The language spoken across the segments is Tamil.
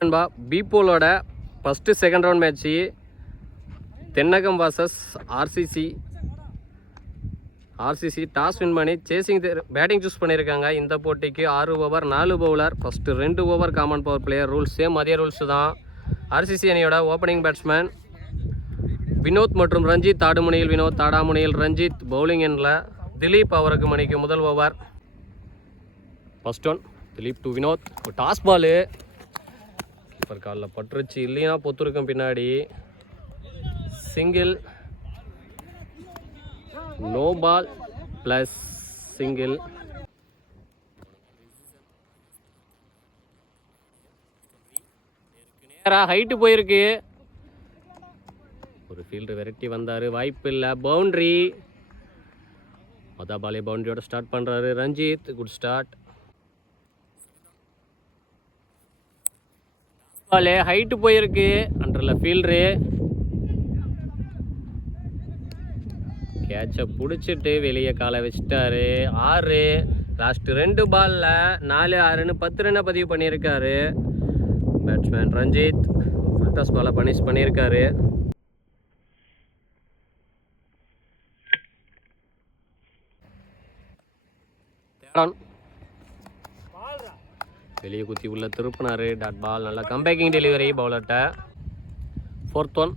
நண்பா பிபோலோட first second round match Thennagam versus RCC toss win பண்ணி சேசிங் பேட்டிங் சூஸ் பண்ணியிருக்காங்க. இந்த போட்டிக்கு 6 over 4 bowler. First 2 over common power player. Rules same அதே ரூல்ஸ் தான். ஆர்சிசி அணியோட ஓப்பனிங் பேட்ஸ்மேன் வினோத் மற்றும் ரஞ்சித். ஆடுமுனையில் வினோத், ஆடாமுனையில் ரஞ்சித். பவுலிங் எண்ணில் திலீப். அவருக்கு மணிக்கு முதல் over. First one Dilip to Vinod. Toss ball keeper காலில் பட்டுருச்சு, இல்லைன்னா பொத்துருக்கும் பின்னாடி. Single, no ball plus single. நேராக ஹைட்டு போயிருக்கு. ஒரு ஃபீல்டர் விரட்டி வந்தார், வாய்ப்பு இல்லை. பவுண்ட்ரி. மொதல் பாலே பவுண்ட்ரியோட ஸ்டார்ட் பண்ணுறாரு ரஞ்சித். Good start. பாலே ஹைட்டு போயிருக்கு, அண்டரில் ஃபீல்டரு. கேட்சை பிடிச்சிட்டு வெளியே காலை வச்சுட்டாரு. 6. லாஸ்ட்டு 2 பாலில் 4, 6ன்னு 10 ரன்னை பதிவு பண்ணியிருக்காரு பேட்ஸ்மேன் ரஞ்சித். ஃபுல் டாஸ் பாலை பனிஷ் பண்ணியிருக்காரு. வெளியே குத்தி உள்ள திருப்பினாரு. Dot ball. நல்லா கம்பேக்கிங் டெலிவரி பவுலர்கிட்ட. 4th one.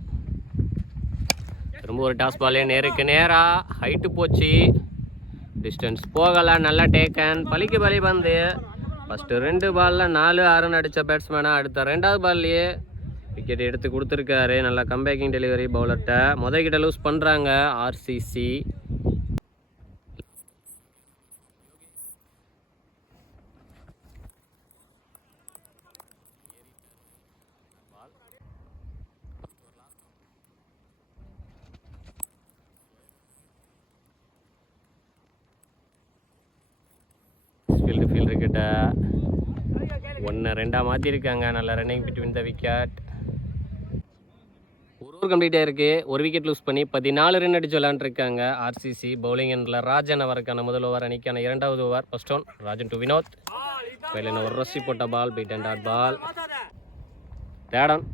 திரும்ப ஒரு டாஸ் பாலே நேருக்கு நேராக ஹைட்டு போச்சு. டிஸ்டன்ஸ் போகலை. நல்லா டேக்கன். பலிக்கு பலி பந்து. ஃபஸ்ட்டு 2 பாலில் 4, 6ன்னு அடித்த பேட்ஸ்மேனாக அடுத்த 2வது பால்லையே விக்கெட் எடுத்து கொடுத்துருக்காரு. நல்லா கம்பேக்கிங் டெலிவரி பவுலர்கிட்ட. கிட்ட லூஸ் பண்ணுறாங்க ஆர்சிசி. ஃபீல்டர் கிட்ட 1-2 மாற்றிருக்காங்க. நல்ல ரன்னிங் பிட்வீன் த விக்கெட். ஒரு ஓவர் கம்ப்ளீட் ஆயிருக்கு. ஒரு விக்கெட் லூஸ் பண்ணி 14 ரன் அடிச்சு விளையாண்டுருக்காங்க ஆர்சிசி. பவுலிங் எண்டில் ராஜன். அவருக்கான முதல் ஓவர், அணிக்கான 2வது over. First one Rajan to Vinod. வெளியில் ஒரு ரசி போட்ட ball. Beat and dot ball. தேடன்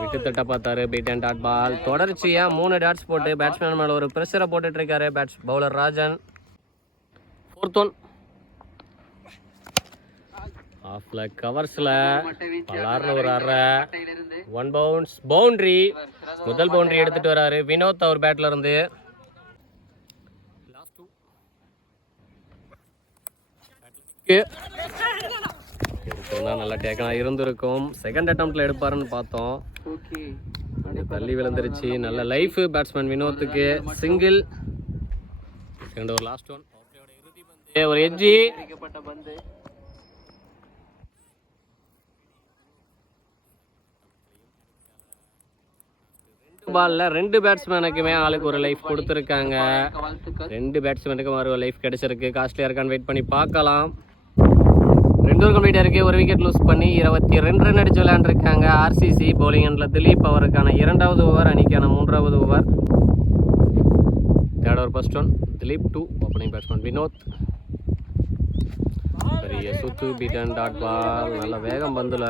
விட்டு தட்ட பார்த்தாரு. Beat and dot ball. தொடர்ச்சியாக 3 டாட்ஸ் போட்டு பேட்ஸ்மேன் மேலே ஒரு ப்ரெஷரை போட்டுட்டு இருக்காரு பவுலர் ராஜன். 4th one. ஆஃப்ல கவர்ஸில் பலார்னு ஒரு அரை. 1 பவுன்ஸ். பவுண்ட்ரி. முதல் பவுண்ட்ரி எடுத்துட்டு வராரு வினோத் அவர் பேட்ல இருந்து. நல்லா டேக்கனாக இருந்திருக்கும். செகண்ட் அட்டம்ப்ட்ல எடுப்பாருன்னு பார்த்தோம், தள்ளி விழுந்துருச்சு. நல்ல லைஃப் பேட்ஸ்மேன் வினோத்துக்கு. Single. Second over last one. ஒரு எட்ஜி. பால்ல 2 பேட்ஸ்மேனுக்குமே ஆளுக்கு ஒரு லைஃப் கொடுத்துருக்காங்க. 2 பேட்ஸ்மேனுக்கும் ஒரு லைஃப் கிடைச்சிருக்கு. காஸ்ட்லியா இருக்கான்னு வெயிட் பண்ணி பார்க்கலாம். 2 ஓவர் கம்ப்ளீட் இருக்கு. ஒரு விக்கெட் லூஸ் பண்ணி 22 ரன் அடிச்சு விளையாண்டுருக்காங்க ஆர்சிசி. பவுலிங் எண்டில் திலீப். அவருக்கான 2வது ஓவர், அணிக்கான 3வது over. Third over first one Dilip to opening batsman Vinod. பெரிய சுத்து. Beat and dot ball. நல்ல வேகம் பந்துல.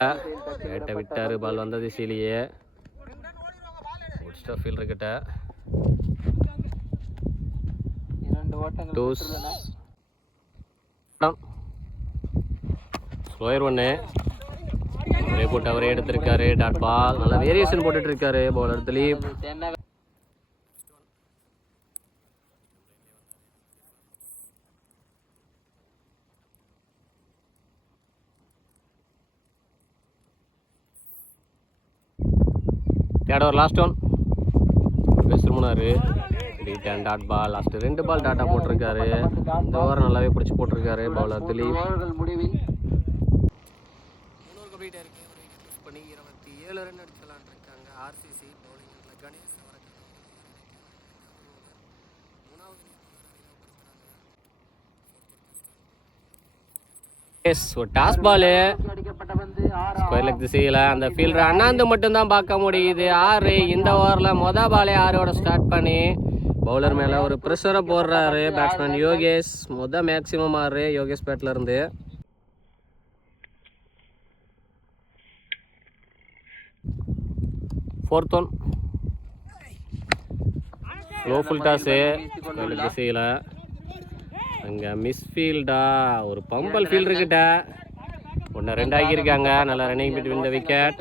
பேட்டை விட்டாரு. பால் வந்த திசையிலேயே. ஃபீல்டர் கிட்ட ஸ்லோயர் ஒன்று அவரே போட்டு அவரே எடுத்திருக்காரு. Dot ball. நல்ல வேரியேஷன் போட்டுட்டு இருக்காரு bowler Dileep. Third over last one. பேசுறாரு. Beat and dot ball. Last 2 ball டாட்டா போட்டிருக்காரு. இந்த ஓவர் நல்லாவே பிடிச்சி போட்டிருக்காரு பவுலர் திலீப். 27 ரன் அடிச்சு விளையாண்டுருக்காங்க ஆர்சிசி. பவுலிங் கணேஷ். ஒரு டாஸ் பாலு ஸ்கொயர் லெக் திசையில். அந்த ஃபீல்டர் அண்ணாந்து மட்டும்தான் பார்க்க முடியுது. 6. இந்த ஓவரில் மொதல் பாலே 6ஓட ஸ்டார்ட் பண்ணி பவுலர் மேலே ஒரு ப்ரெஷரை போடுறாரு பேட்ஸ்மேன் யோகேஷ். மேக்ஸிமம் ஆறு யோகேஷ் பேட்டில் இருந்து. ஃபோர்த் ஒன் லோ ஃபுல் டாஸு திசையில். அங்கே மிஸ்ஃபீல்டா ஒரு பம்பல் ஃபீல்டர்கிட்ட 1-2 ஆகியிருக்காங்க. நல்லா running between the wicket.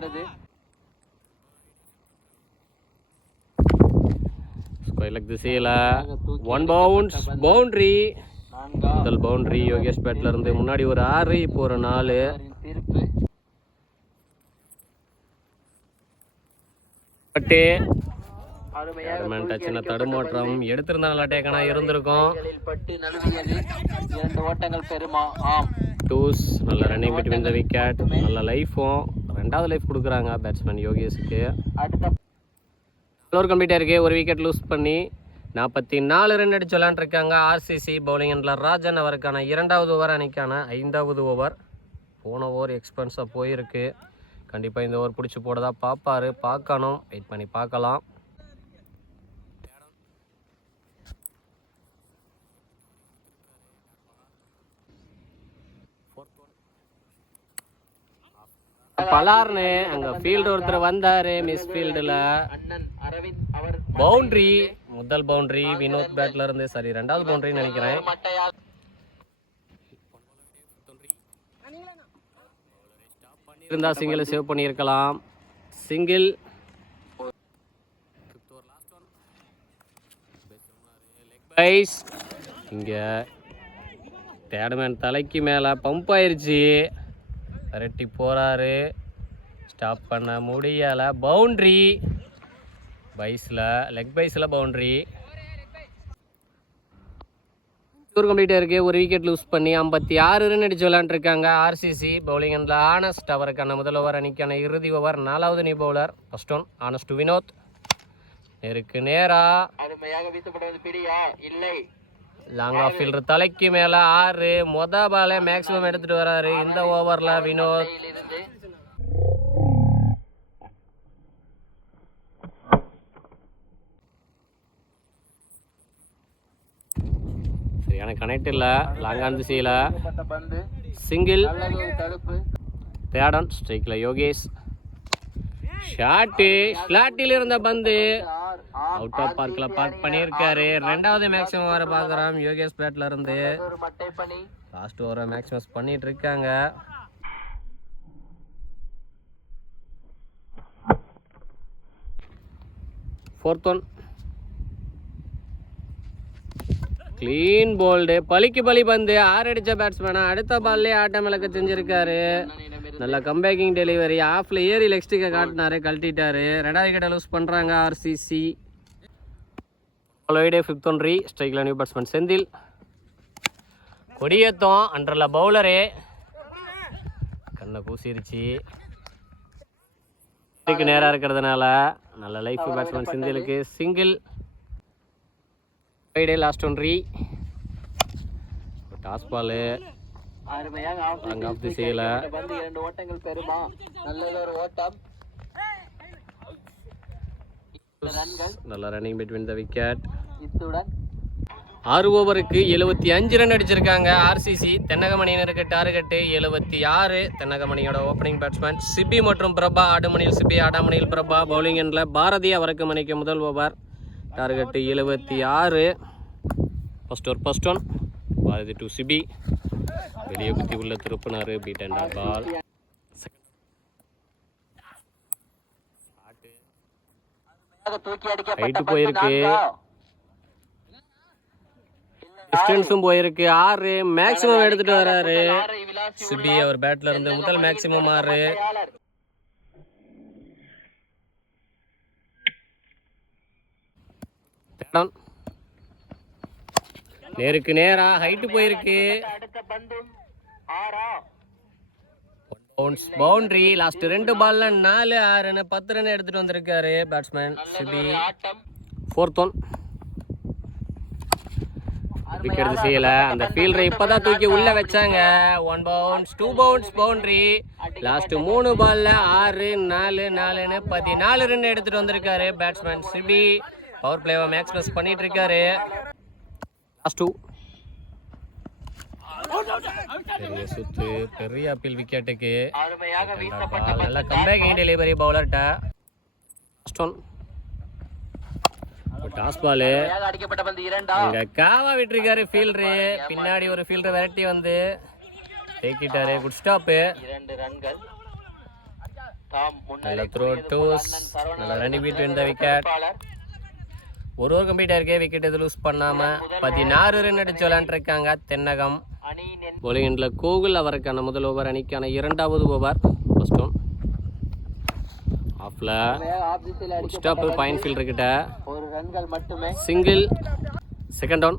Square திசையில் 1 பவுன்ஸ் பவுண்ட்ரி. முதல் பவுண்ட்ரி யோகேஷ் பேட்ல இருந்து. முன்னாடி ஒரு 6, இப்போ ஒரு 4. சின்ன தடுமாற்றம் எடுத்திருந்தா நல்லா டேக்கனா இருந்திருக்கும். டூஸ் நல்ல ரன்னிங் பிட்வீன் த விக்கெட். நல்ல லைஃபும் 2வது லைஃப் கொடுக்குறாங்க பேட்ஸ்மேன் யோகேஷுக்கு. ஓவர் கம்ப்ளீட்டாக இருக்கு. ஒரு விக்கெட் லூஸ் பண்ணி 44 ரன் அடிச்சு விளையாண்டுருக்காங்க ஆர்சிசி. பவுலிங் ஹேண்ட்லர் ராஜன் அவருக்கான 2வது ஓவர், அணிக்கான 5வது ஓவர். போன ஓவர் எக்ஸ்பென்ஸாக போயிருக்கு. கண்டிப்பாக இந்த ஓவர் பிடிச்சி போடதா பார்ப்பாரு. பார்க்கணும், வெயிட் பண்ணி பார்க்கலாம். பலார்னு அங்கே ஃபீல்டு ஒருத்தர் வந்தார். மிஸ் ஃபீல்டில் பவுண்ட்ரி. முதல் பவுண்ட்ரி வினோத் பேட்ல இருந்து. சரி, 2வது பவுண்ட்ரின்னு நினைக்கிறேன். இருந்தா சிங்கிள் சேவ் பண்ணியிருக்கலாம். சிங்கிள். இங்கே தேர்ட்மேன் தலைக்கு மேலே பம்ப் ஆயிடுச்சு. விரட்டி போகிறாரு, ஸ்டாப் பண்ண முடியலை. பவுண்ட்ரி பைஸில், லெக் பைஸில் பவுண்ட்ரி. ஓவர் கம்ப்ளீட்டாக இருக்குது. ஒரு விக்கெட் லூஸ் பண்ணி 56 ரன் அடிச்சு விளையாண்டுருக்காங்க ஆர்சிசி. பவுலிங் ஹேண்ட்லர் ஆனஸ்ட் அவருக்கான முதல் ஓவர், அணிக்கான இறுதி ஓவர். 4வது நியூ பவுலர். ஃபர்ஸ்ட் ஒன் ஆனஸ்ட் வினோத். நேருக்கு நேரா லாங் ஆஃப் ஃபீல்டர் தலைக்கு மேலே 6. பாலே மேக்ஸிமம் எடுத்துகிட்டு வராரு இந்த ஓவரில் வினோத். சரியான கனெக்ட் இல்லை. லாங்கான் திசையில் சிங்கிள். தேர்ட் ஸ்ட்ரைக்கில் யோகேஷ். ஷாட்டு ஸ்லாட்டில் இருந்த பந்து அவுட் ஆஃப் பார்க்கில் பார்க் பண்ணியிருக்காரு. 2வது மேக்ஸிமம் வர பார்க்குறோம் யோகேஷ் பேட்ல இருந்து. லாஸ்ட் ஓவரை மேக்ஸிமம் பண்ணிட்டு இருக்காங்க. Fourth one clean bowled. பலிக்கு பலி பந்து. 6 அடித்த பேட்ஸ்மேனா அடுத்த பால்லேயே ஆட்டம் இழக்க செஞ்சிருக்காரு. நல்ல கம்பேக்கிங் டெலிவரி. ஆஃப்ல ஏறி லெக் ஸ்டிக்கை காட்டினாரு, கழட்டிட்டாரு. 2வது விக்கெட்டை லூஸ் பண்ணுறாங்க ஆர்சிசி. ஃபாலோயிடே 5th ஒன் ரீ. ஸ்ட்ரைக்கில் நியூ பேட்ஸ்மேன் செந்தில். கொடியேத்தம் அண்டரில் பவுலரே. கண்ணை பூசிருச்சு. இதுக்கு நேராக இருக்கிறதுனால நல்ல லைஃப் பேட்ஸ்மேன் செந்திலுக்கு. சிங்கிள். ஃப்ரைடே லாஸ்ட் ஒன் ரீ. டாஸ் பாலு திசையில் நல்ல ரன்னிங் பிட்வீன் த விக்கெட். 6 ஓவருக்கு 75 ரன் அடிச்சிருக்காங்க ஆர்சிசி. தென்னகமணியினருக்கு டார்கெட்டு 76. தென்னகமணியோட ஓப்பனிங் பேட்ஸ்மேன் சிபி மற்றும் பிரபா. ஆடுமணியில் சிபி, ஆடாமணியில் பிரபா. பவுலிங் எண்ணில் பாரதி அவருக்கு மணிக்கு முதல் over. Target 76. First one Bharathi to Sibi. வெளியே குத்தி உள்ள திருப்பினார். Beat and ball. ஹைட்டு போயிருக்கு, டிஸ்டன்ஸும் போயிருக்கு. 6 மேக்ஸிமம் எடுத்துட்டு வராரு சிபி. அவர் பேட்ல இருந்து முதல் மேக்ஸிமம் 6. நேருக்கு நேரா ஹைட்டு போயிருக்கு. பவுண்டரி. லாஸ்ட் 2 பால்ல 4, 6, 10 ரன் எடுத்துட்டு வந்திருக்காரு batsman Sibi. Fourth one wicket திசையில அந்த ஃபீல்டரை இப்பதான் தூக்கி உள்ள வச்சாங்க. 1 பவுன்ஸ் 2 பவுன்ஸ் பவுண்டரி. லாஸ்ட் 3 பால்ல 6, 4, 4, 14 ரன் எடுத்துட்டு வந்திருக்காரு பேட்ஸ்மேன் சிபி. பவர் பிளேவை மேக்ஸிமஸ் பண்ணிட்டு இருக்காரு. லாஸ்ட் 2 பெரிய சுத்து, பெரிய அப்பீல் விக்கெட்டுக்கு. நல்ல கம்பேக் டெலிவரி பவுலர்கிட்ட. டாஸ் பால் இங்க காவா விட்டுருக்காரு ஃபீல்டரு. பின்னாடி ஒரு ஃபீல்டர் விரட்டி வந்து தேக்கிட்டாரு. Good stop. 2 ரன்கள். நல்ல த்ரோ டூஸ். நல்ல ரன் பிட்வீன் த விக்கெட். ஒரு ஓவர் கம்ப்ளீட் ஆயிருக்கு. விக்கெட் எதுவும் லூஸ் பண்ணாம 16 ரன் அடிச்சு விளையாண்டுருக்காங்க தென்னகம். bowling கோகுல் அவருக்கான முதல் ஓவர், அணிக்கான 2வது ஓவர். ஃபர்ஸ்ட் ஒன் ஆஃப்ல ஸ்டாப் பாயிண்ட் ஃபீல்டர் கிட்ட ஒரு ரன்கள் மட்டுமே. சிங்கிள். செகண்ட் ஒன்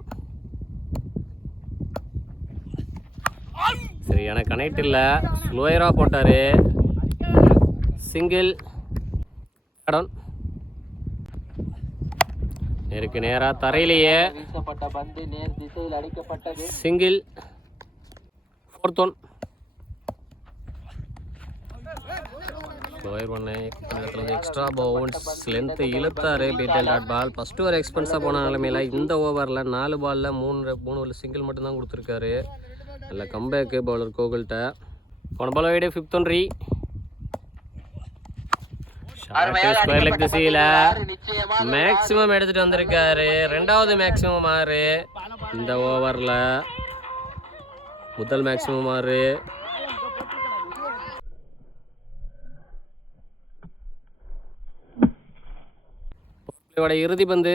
சரியான கனெக்ட் இல்ல, ஸ்லோயரா போட்டாரு. சிங்கிள். தேர்ட் நேருக்கு நேரா தரையிலேயே வீசப்பட்ட பந்து நேர் திசையில் அடிக்கப்பட்டது. சிங்கிள். ஃபோர்த் ஒன் ஸ்லோயர் பண்ண எக்ஸ்ட்ரா பவுன்ஸ் லென்த் இழுத்தாரு. பீட்டல் டாட் பால். ஃபர்ஸ்ட் ஓவர் எக்ஸ்பென்ஸாக போன நிலைமையில இந்த ஓவரில் 4 பால்ல 3 சிங்கிள் மட்டும்தான் கொடுத்துருக்காரு. நல்ல கம்பேக்கு பவுலர் கோகுல்கிட்ட. போன பால் வைடு 5th ஒன் ரீ. ஸ்கொயர் லெக் திசையில மேக்ஸிமம் எடுத்துட்டு வந்திருக்காரு. 2வது மேக்ஸிமம் ஆறு இந்த ஓவர்ல. முதல் மேக்ஸிமம் ஆறு. இறுதி பந்து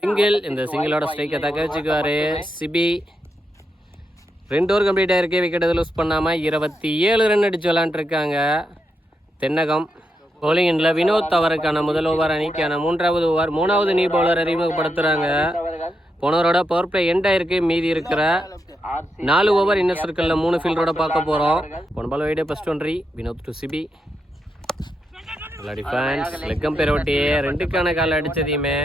சிங்கிள். இந்த சிங்கிளோட ஸ்ட்ரைக்கை தக்க வச்சுக்குவாரு சிபி. 2 ஓவர் கம்ப்ளீட் ஆயிருக்கு. விக்கெட் எதுவும் லூஸ் பண்ணாமல் 27 ரன் அடிச்சு விளாண்டுருக்காங்க தென்னகம். bowling எண்ணில் வினோத் அவருக்கான முதல் ஓவர், அணிக்கான 3வது ஓவர். 3வது நீ பவுலர் அறிமுகப்படுத்துகிறாங்க. போனவரோட பவர் பிளே எண்ட் ஆயிருக்கு. மீதி இருக்கிற 4 ஓவர் இன்னர் சர்க்கிளில் 3 ஃபீல்டரோட பார்க்க போகிறோம். போன பால் வைடு ஃபர்ஸ்ட் ஒன் ரீ. வினோத் டு சிபி. நல்ல டிஃபென்ஸ். லெக்கம் பேர் ஒட்டி 2க்கான கால் அடிச்சதையுமே.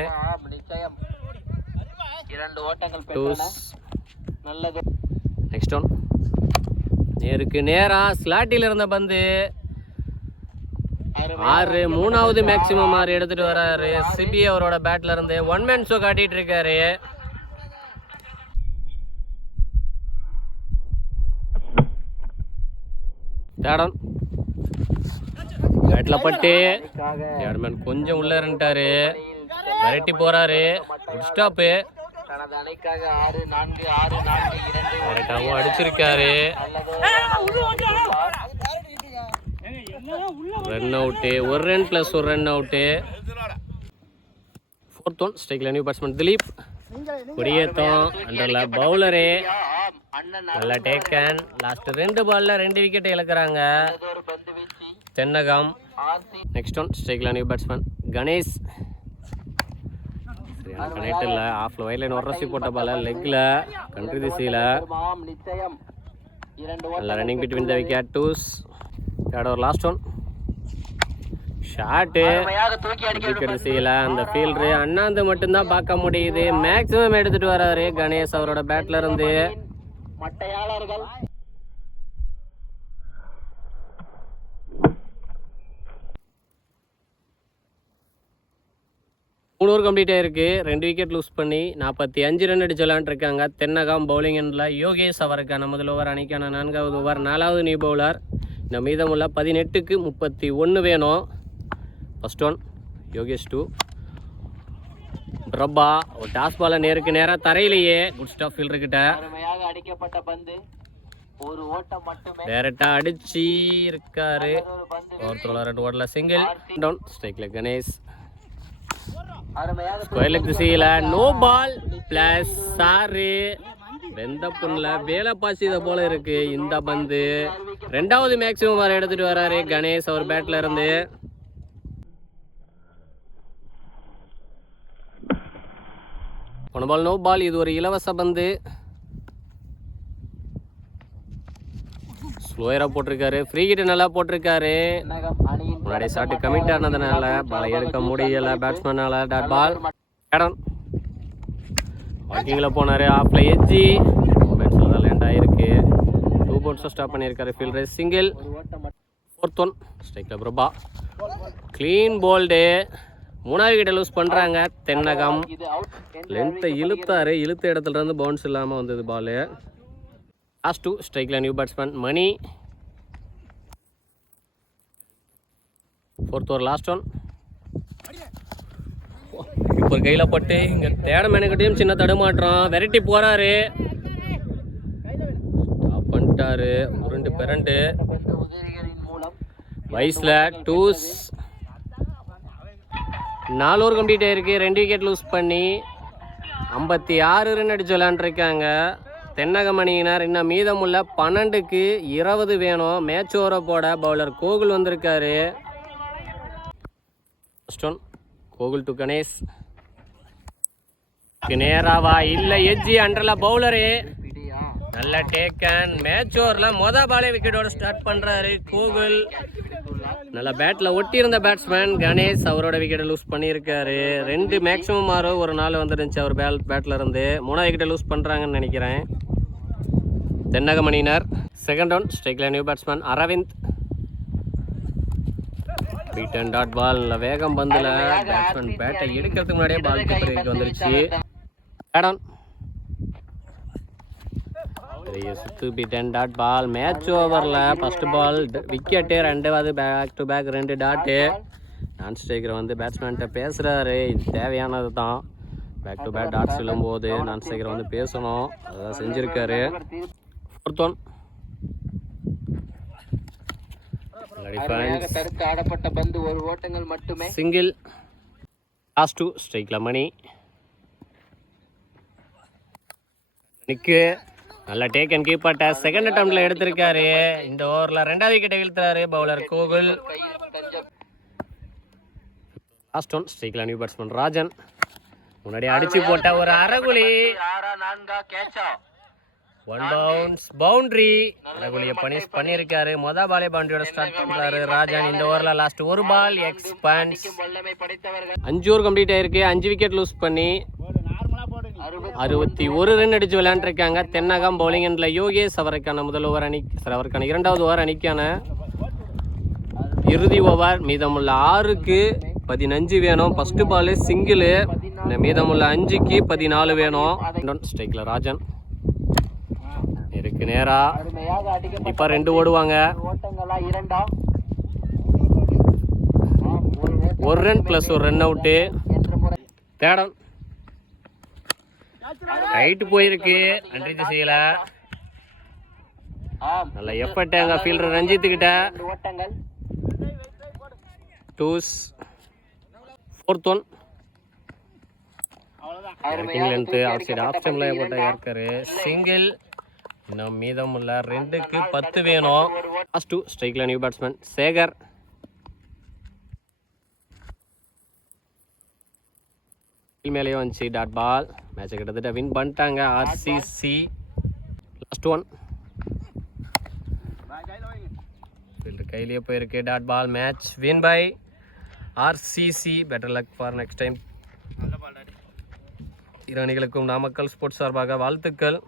நெக்ஸ்ட் ஒன் நேருக்கு நேரா ஸ்லாட்டில் இருந்த பந்து 6. 3வது மேக்ஸிமம் 6 எடுத்துட்டு வராரு சிபி. அவரோட பேட்ல இருந்து 1 மேன் ஷோ காட்டிட்டு இருக்காரு. தேர்ட் பேட்ல பட்டு தேர்ட்மேன் கொஞ்சம் உள்ள இருந்துட்டாரு. விரட்டி போறாரு. Good stop. அடிச்சிருக்காரு. Run out. 1 run plus 1 run out. 4th one ஸ்ட்ரைக்ல நியூ பேட்ஸ்மேன் திலீப். கொடியேத்தம் அண்டர்ல பவுலரு. நல்ல டேக்கன். லாஸ்ட் 2 பால்ல 2 விக்கெட் இழக்கிறாங்க தென்னகம். நெக்ஸ்ட் ஒன் ஸ்ட்ரைக்ல நியூ பேட்ஸ்மேன் கணேஷ். கனெக்ட் இல்லை. ஆஃப்ல வயலின் ஒரசி போட்ட பால லெக்ல கண்ட்ரி திசையில். நல்ல running between the wicket. Twos. Third over last one shot. Wicket திசையில் அந்த ஃபீல்டரு அண்ணாந்து மட்டும்தான் பார்க்க முடியுது. மேக்ஸிமம் எடுத்துட்டு வராரு கணேஷ் அவரோட பேட்ல இருந்து. மட்டையாளர்கள் 3 ஓவர் கம்ப்ளீட் ஆயிருக்கு. 2 விக்கெட் லூஸ் பண்ணி 45 ரன் அடிச்சு விளையாண்டுருக்காங்க தென்னகம். பவுலிங் எண்ணில் யோகேஷ் அவருக்கான முதல் ஓவர், அணிக்கான 4வது ஓவர். 4வது நியூ பவுலர். இந்த மீதமுள்ள 18க்கு 31 வேணும். First one Yogesh 2. பிரபா ஒரு டாஸ் பால நேருக்கு நேராக தரையிலேயே குட் ஸ்டாப் ஃபீல்டர்கிட்ட அடிக்கப்பட்ட பந்து. ஒரு ஓட்டம் மட்டுமே டைரக்டா அடிச்சு இருக்காரு. ஓவர் 2 ஓவர்ல சிங்கிள். டவுன் ஸ்ட்ரைக்ல கணேஷ். ஸ்கொயர் லெக் திசையில நோ பால் பிளஸ் 6. வெந்த புண்ணில் வேலை பாசித போல இருக்கு இந்த பந்து. 2வது மேக்ஸிமம் வர எடுத்துட்டு வராரு கணேஷ் அவர் பேட்ல இருந்து. Ball no ball. இது ஒரு இலவச பந்து. ஸ்லோயரா போட்டிருக்காரு. ஃப்ரீ ஹிட் நல்லா போட்டிருக்காரு. முன்னாடி ஷாட் கமிட் ஆனதுனால பாலை எடுக்க முடியல பேட்ஸ்மேனால. Dot ball. வாக்கிங்கில் போனாரு. ஆஃப்ல எஜ்ஜி லேண்ட் ஆயிருக்கு. 2 பவுன்ஸை ஸ்டாப் பண்ணியிருக்காரு ஃபீல்டர். சிங்கிள். 4th one. ஸ்ட்ரைக்கில் பிரபா. Clean bolt. 3வது விக்கெட்டை லூஸ் பண்ணுறாங்க தென்னகம். லென்த்தை இழுத்தாரு, இழுத்த இடத்துல இருந்து பவுன்ஸ் இல்லாமல் வந்தது பால். லாஸ்ட் 2. ஸ்ட்ரைக்கில் நியூ பேட்ஸ்மேன் மணி. 4th over last one. இப்போ கையில் பட்டு இங்கே தேட மேனக்கிட்டையும் சின்ன தடுமாற்றம். வெரைட்டி போகிறாரு, ஸ்டாப் பண்ணிட்டாரு. உருண்டு பிறண்டு வயசில் 2s. 4 ஓவர் கம்ப்ளீட் ஆகிருக்கு. 2 விக்கெட் லூஸ் பண்ணி 56 ரன் அடிச்சு விளையாண்டுருக்காங்க தென்னகம் அணியினர். இன்னும் மீதமுள்ள 12க்கு 20 வேணும். மேட்ச் ஓவரை போட பவுலர் கோகுல் வந்திருக்காரு. கோகுல் டு கணேஷ். நேராவா இல்லை, எஜ்ஜி அண்டரில் பவுலரு. நல்ல டேக்கன். மேட்ச் ஓவரில் மொதல் பாலே விக்கெட்டோட ஸ்டார்ட் பண்ணுறாரு கோகுல். நல்ல பேட்டில் ஒட்டியிருந்த பேட்ஸ்மேன் கணேஷ் அவரோட விக்கெட்டை லூஸ் பண்ணியிருக்காரு. 2 மேக்ஸிமம் ஆறும் ஒரு நாள் வந்துருந்துச்சு அவர் பேட்டில் இருந்து. 3வது விக்கெட்டை லூஸ் பண்ணுறாங்கன்னு நினைக்கிறேன் தென்னகம் அணியினர். Second round. ஸ்ட்ரைக்கில் new batsman Aravind. Beat and dot ball. நல்ல வேகம் பந்தில் பேட்ஸ்மேன் பேட்டை எடுக்கிறதுக்கு முன்னாடியே பால் கீப்பருக்கு வந்துருச்சு. ஆடன் பெரிய சுத்து. Beat and dot ball. Match ஓவரில் ஃபர்ஸ்ட் பால் விக்கெட்டு, 2வது back to back 2 dot. Non striker வந்து பேட்ஸ்மேன்கிட்ட பேசுகிறாரு, இது தேவையானது தான். பேக் டு பேக் டாட்ஸ் விழும்போது நான் ஸ்ட்ரைக்கர் வந்து பேசணும், அதான் செஞ்சுருக்காரு. 4th one. சிங்கிள். லாஸ்ட் 2. ஸ்ட்ரைக்கில் மணி. நிற்கு. நல்ல டேக் அண்ட் கீப்பர்ட்ட செகண்ட் அட்டம்ப்ட்ல எடுத்திருக்காரு. இந்த ஓவரில் 2வது விக்கெட்டை வீழ்த்துறாரு பவுலர் கோகுல். Last one. ஸ்ட்ரைக்கில் நியூ பேட்ஸ்மேன் ராஜன். முன்னாடி அடிச்சு போட்ட ஒரு அரைகுலி. 1 பவுன்ஸ் பவுண்டரி. அரைகுலியை பனிஷ் பண்ணியிருக்காரு. மொதல் பாலே பவுண்டரியோட ஸ்டார்ட் பண்றாரு ராஜன். இந்த ஓவரில் லாஸ்ட் ஒரு பால் எக்ஸ்பான்ஸ். 5 ஓவர் கம்ப்ளீட் ஆயிருக்கு. 5 விக்கெட் லூஸ் பண்ணி 61 ரன் அடிச்சு விளையாண்டுருக்காங்க தென்னகம். பவுலிங் எண்ணில் யோகேஷ் அவருக்கான முதல் ஓவர் அவருக்கான 2வது ஓவர் அணிக்கான இறுதி ஓவர். மீதமுள்ள 6க்கு 15 வேணும். First ball single. மீதமுள்ள 5க்கு 14 வேணும். ஸ்ட்ரைக்கில் ராஜன் இருக்கு நேரா. இப்போ 2 ஓடுவாங்க. 1 ரன் ப்ளஸ் 1 ரன் அவுட்டு. தேடம் ரைட்டு போயிருக்கு. நன்றி திசையில நல்ல எஃபர்ட் அங்க ஃபீல்டர் ரஞ்சித்துக்கிட்ட. 2s. 4th one. Length off side off ஸ்டம்ப்ல போட்ட ஏற்காரு. சிங்கிள். இன்னும் மீதம் உள்ள 2க்கு 10 வேணும். லாஸ்ட் 2. ஸ்ட்ரைக்கில் நியூ பேட்ஸ்மேன் சேகர். மேலேயே வந்துச்சு டாட் பால். மேட்சை கிட்டத்தட்ட வின் பண்ணிட்டாங்க ஆர்சிசி. Last one. ஃபீல்டர் கையிலேயே போயிருக்கு dot ball. Match win by RCC. Better luck for next time. இரு அணிகளுக்கும் நாமக்கல் ஸ்போர்ட்ஸ் சார்பாக வாழ்த்துக்கள்.